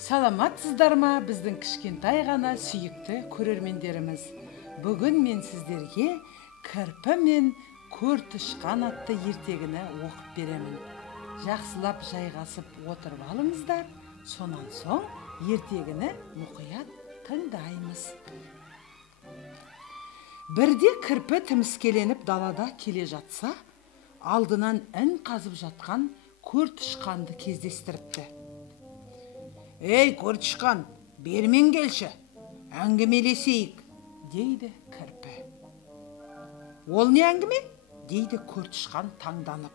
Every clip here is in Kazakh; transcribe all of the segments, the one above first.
Саламатсыздар ма, біздің кішкентай ғана сүйікті көрермендеріміз. Бүгін мен сіздерге кірпі мен көртышқан атты ертегіні оқып беремін. Жақсылап жайғасып отырып алыңыздар, сонан соң ертегіні мұқият тыңдаймыз. Бірде кірпі тіміскеленіп далада келе жатса, алдынан ін қазып жатқан көртышқанды кездестіріпті. «Ей, көртышқан, бермен келші, әңгімелесейік», дейді кірпі. «Ол не әңгіме?» дейді көртышқан таңданып.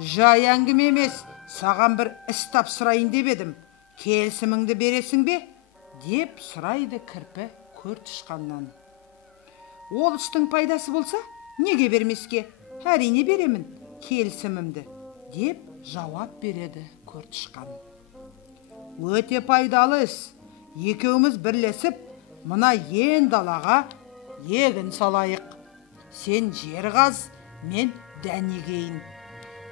«Жай әңгіме емес, саған бір іс тапсырайын деп едім, келісіміңді бересің бе?» деп сұрайды кірпі көртышқаннан. «Ол істің пайдасы болса, неге бермеске? Әрине беремін келісімімді», деп жауап береді көртышқан. «Өте пайдалы іс. Екеуміз бірлесіп, мына ен далаға егін салайық. Сен жер қаз, мен дән егейін.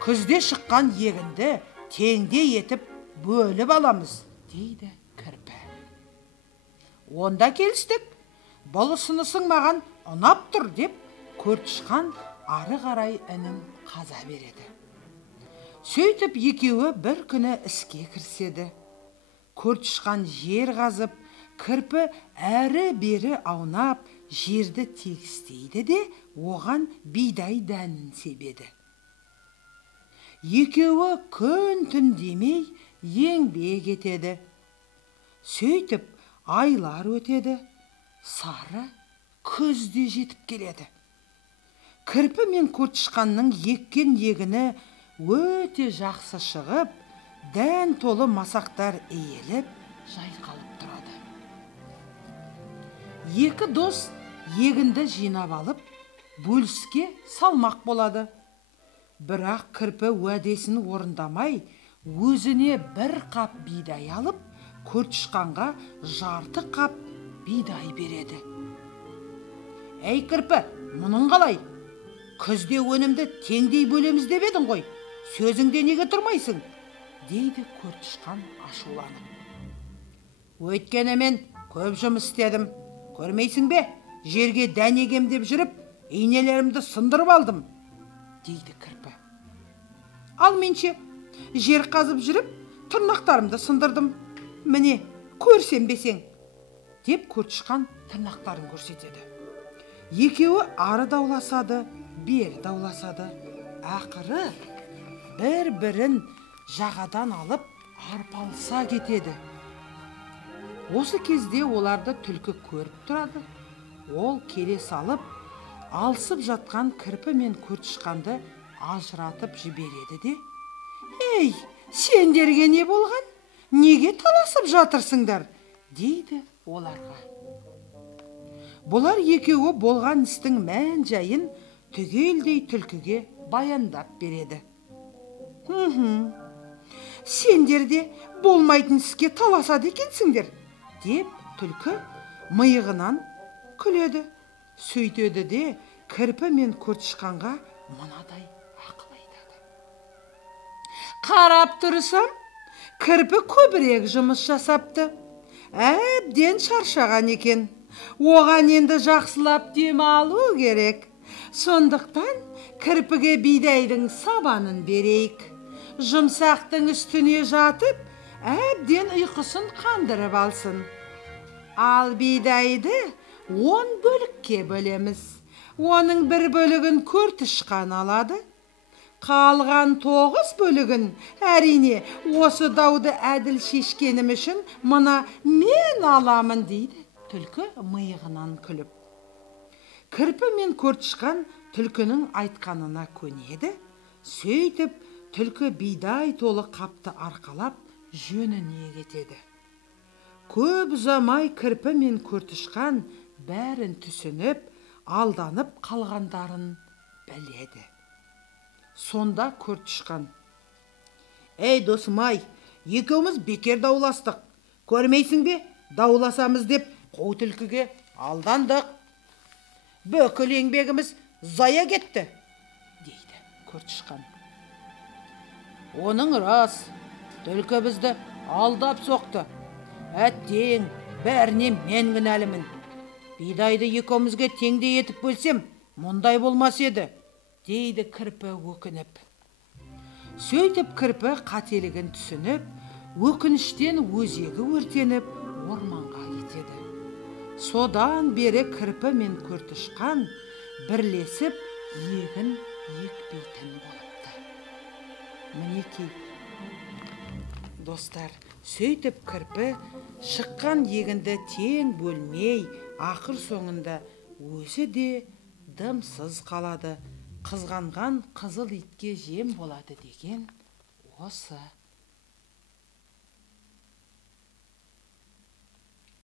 Күзде шыққан егінді теңде етіп бөліп аламыз», дейді кірпі. «Онда келістік. Бұл ұсынысың маған ұнап тұр», деп көртышқан ары қарай інін қаза береді. Сөйтіп екеуі бір күні іске кіріседі. Көртышқан жер қазып, кірпі әрі-бері аунап, жерді тегістейді де оған бидай дәнін себеді. Екеуі күн-түн демей еңбек етеді. Сөйтіп айлар өтеді, сары күз де жетіп келеді. Кірпі мен көртышқанның еккен егіні өте жақсы шығып, дән толы масақтар иіліп, жайқалып тұрады. Екі дос егінді жинап алып, бөліске салмақ болады. Бірақ кірпі уәдесін орындамай, өзіне бір қап бидай алып, көртышқанға жарты қап бидай береді. «Әй кірпі, мұның қалай? Күзде өнімді теңдей бөлеміз деп едің ғой, сөзіңде неге тұрмайсың?» дейді көртышқан ашуланып. «Өйткені мен көп жұмыс істедім. Көрмейсің бе? Жерге дән егем деп жүріп, инелерімді сындырып алдым», дейді кірпі. «Ал менше, жер қазып жүріп, тырнақтарымды сындырдым. Міне, көрсем бесең», деп көртышқан тырнақтарын көрсетеді. Екеуі ары дауласады, бері дауласады. Ақыры бір-бірін жағадан алып арпалыса кетеді. Осы кезде оларды түлкі көріп тұрады. Ол келе салып, алысып жатқан кірпі мен көртышқанды ажыратып жібереді де: «Ей, сендерге не болған? Неге таласып жатырсыңдар?» дейді оларға. Бұлар екеуі болған істің мән жайын түгелдей түлкіге баяндап береді. «Сендер де болмайтын іске таласады екенсіңдер», деп түлкі миығынан күледі. Сөйтеді де кірпі мен көртышқанға мынадай ақыл айтады. «Қарап тұрсам, кірпі көбірек жұмыс жасапты. Әбден шаршаған екен. Оған енді жақсылап демалу керек. Сондықтан кірпіге бидайдың сабанын берейік. Жұмсақтың үстіне жатып, әбден ұйқысын қандырып алсын. Ал бидайды 10 бөлікке бөлеміз. Оның бір бөлігін көртышқан алады. Қалған 9 бөлігін, әрине, осы дауды әділ шешкенім үшін мына мен аламын», дейді түлкі миығынан күліп. Кірпі мен көртышқан түлкінің айтқанына көнеді. Сөйтіп түлкі бидай толы қапты арқалап жөніне кетеді. Көп ұзамай кірпі мен көртышқан бәрін түсініп, алданып қалғандарын біледі. Сонда көртышқан: «Ей досым-ай, екеуміз бекер дауластық. Көрмейсің бе, дауласамыз деп қу түлкіге алдандық. Бүкіл еңбегіміз зая кетті», дейді көртышқан. «Оның рас, түлкі бізді алдап соқты. Әттең, бәріне мен кінәлімін. Бидайды екеумізге теңдей етіп бөлсем, мұндай болмас еді, дейді кірпі өкініп. Сөйтіп кірпі қателігін түсініп, өкініштен өзегі өртеніп, орманға кетеді. Содан бері кірпі мен көртышқан бірлесіп егін екпейтін болыпты. Мінекей, достар, сөйтіп кірпі шыққан егінді тең бөлмей, ақыр соңында өзі де дымсыз қалады. Қызғанған қызыл итке жем болады деген осы.